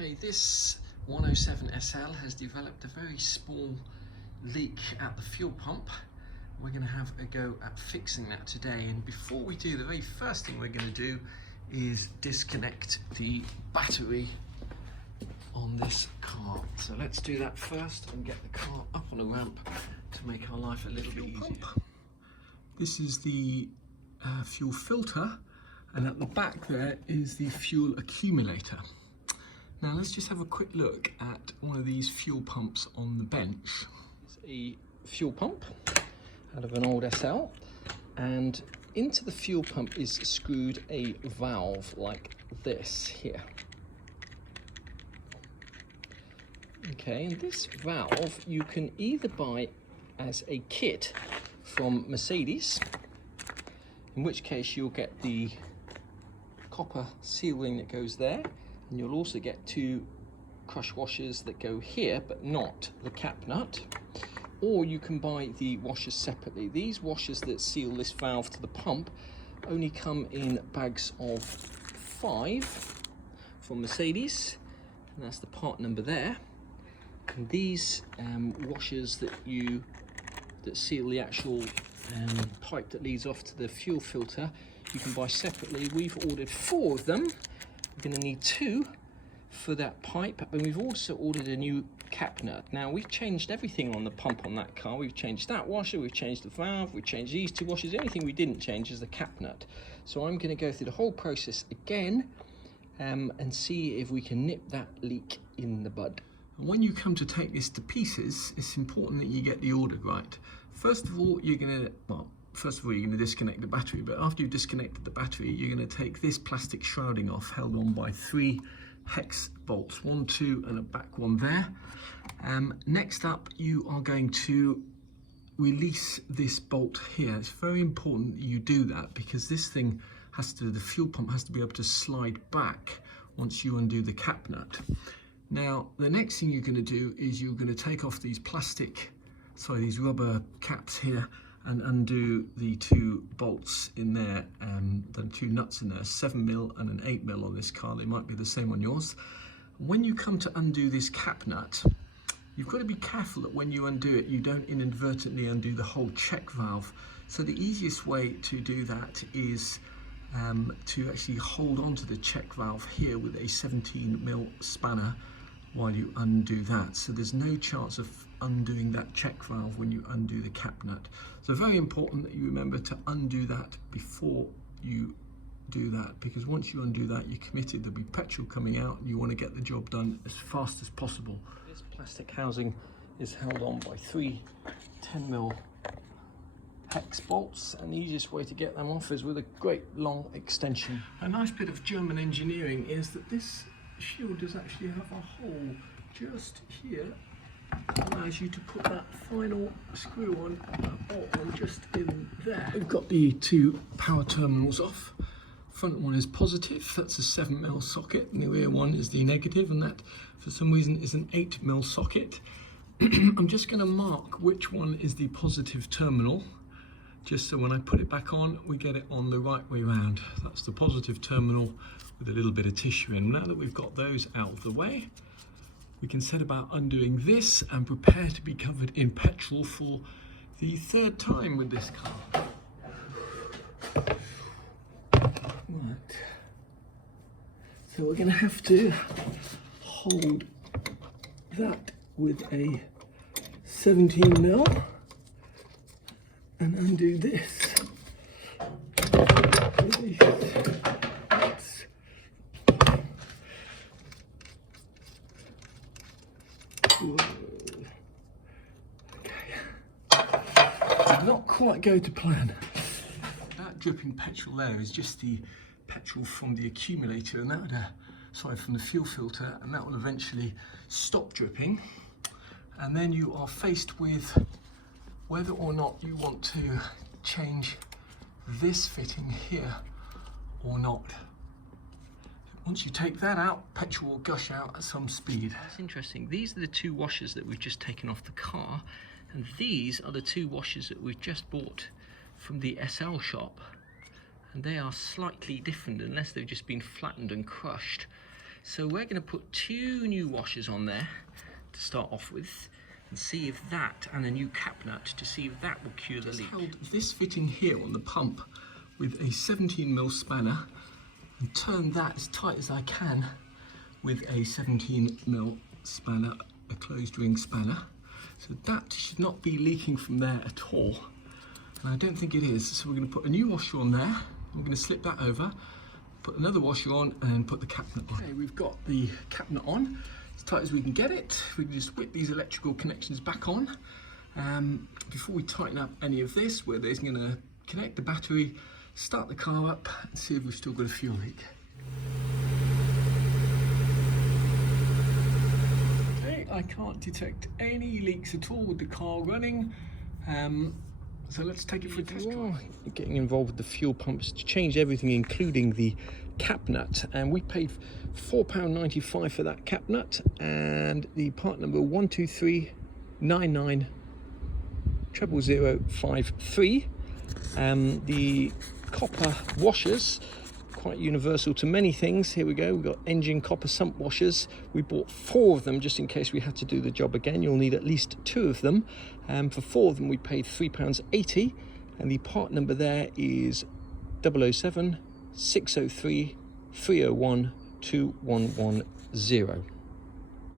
Okay, this 107 SL has developed a very small leak at the fuel pump. We're going to have a go at fixing that today, and before we do, the very first thing we're going to do is disconnect the battery on this car. So let's do that first and get the car up on a ramp to make our life a little bit easier. This is the fuel filter, and at the back there is the fuel accumulator. Now let's just have a quick look at one of these fuel pumps on the bench. It's a fuel pump out of an old SL, and into the fuel pump is screwed a valve like this here. Okay, and this valve you can either buy as a kit from Mercedes, in which case you'll get the copper seal ring that goes there, and you'll also get two crush washers that go here but not the cap nut, or you can buy the washers separately. These washers that seal this valve to the pump only come in bags of 5 from Mercedes, and that's the part number there. And these washers that seal the actual pipe that leads off to the fuel filter, you can buy separately. We've ordered 4 of them. We're going to need 2 for that pipe, and we've also ordered a new cap nut. Now, we've changed everything on the pump on that car. We've changed that washer, we've changed the valve, we've changed these 2 washers. The only thing we didn't change is the cap nut. So I'm going to go through the whole process again and see if we can nip that leak in the bud. When you come to take this to pieces, it's important that you get the order right. First of all, you're going to disconnect the battery, but after you've disconnected the battery, you're going to take this plastic shrouding off, held on by 3 hex bolts, 1, 2 and a back one there. Next up, you are going to release this bolt here. It's very important that you do that, because this thing the fuel pump has to be able to slide back once you undo the cap nut. Now, the next thing you're going to do is you're going to take off these these rubber caps here, and undo the 2 bolts in there, the 2 nuts in there, 7mm and an 8mm on this car. They might be the same on yours. When you come to undo this cap nut, you've got to be careful that when you undo it, you don't inadvertently undo the whole check valve. So the easiest way to do that is to actually hold on to the check valve here with a 17mm spanner while you undo that. So there's no chance of undoing that check valve when you undo the cap nut. So very important that you remember to undo that before you do that, because once you undo that, you're committed. There'll be petrol coming out, and you want to get the job done as fast as possible. This plastic housing is held on by 3 10mm hex bolts, and the easiest way to get them off is with a great long extension. A nice bit of German engineering is that this shield does actually have a hole just here, allows you to put that final screw on, just in there. We've got the 2 power terminals off. Front one is positive, that's a 7mm socket, and the rear one is the negative, and that for some reason is an 8mm socket. I'm just going to mark which one is the positive terminal, just so when I put it back on, we get it on the right way round. That's the positive terminal with a little bit of tissue in. Now that we've got those out of the way, we can set about undoing this and prepare to be covered in petrol for the 3rd time with this car. Right. So we're going to have to hold that with a 17mm and undo this with okay. Not quite go to plan. That dripping petrol there is just the petrol from the accumulator, and that would, from the fuel filter, and that will eventually stop dripping. And then you are faced with whether or not you want to change this fitting here or not. Once you take that out, petrol will gush out at some speed. That's interesting. These are the 2 washers that we've just taken off the car, and these are the 2 washers that we've just bought from the SL shop, and they are slightly different unless they've just been flattened and crushed. So we're going to put 2 new washers on there to start off with, and see if that, and a new cap nut to see if that will cure the leak. Held this fitting here on the pump with a 17mm spanner and turn that as tight as I can with a 17mm spanner, a closed ring spanner. So that should not be leaking from there at all. And I don't think it is. So we're going to put a new washer on there. I'm going to slip that over, put another washer on, and then put the cap nut on. Okay, we've got the cap nut on as tight as we can get it. We can just whip these electrical connections back on. Before we tighten up any of this, we're going to connect the battery, start the car up, and see if we've still got a fuel leak. Okay, I can't detect any leaks at all with the car running. So let's take it for a test drive. Getting involved with the fuel pumps to change everything, including the cap nut, and we paid £4.95 for that cap nut, and the part number 12399000053. The copper washers, quite universal to many things. Here we go, we've got engine copper sump washers. We bought 4 of them just in case we had to do the job again. You'll need at least 2 of them. For 4 of them we paid £3.80, and the part number there is 007 603 301 2110.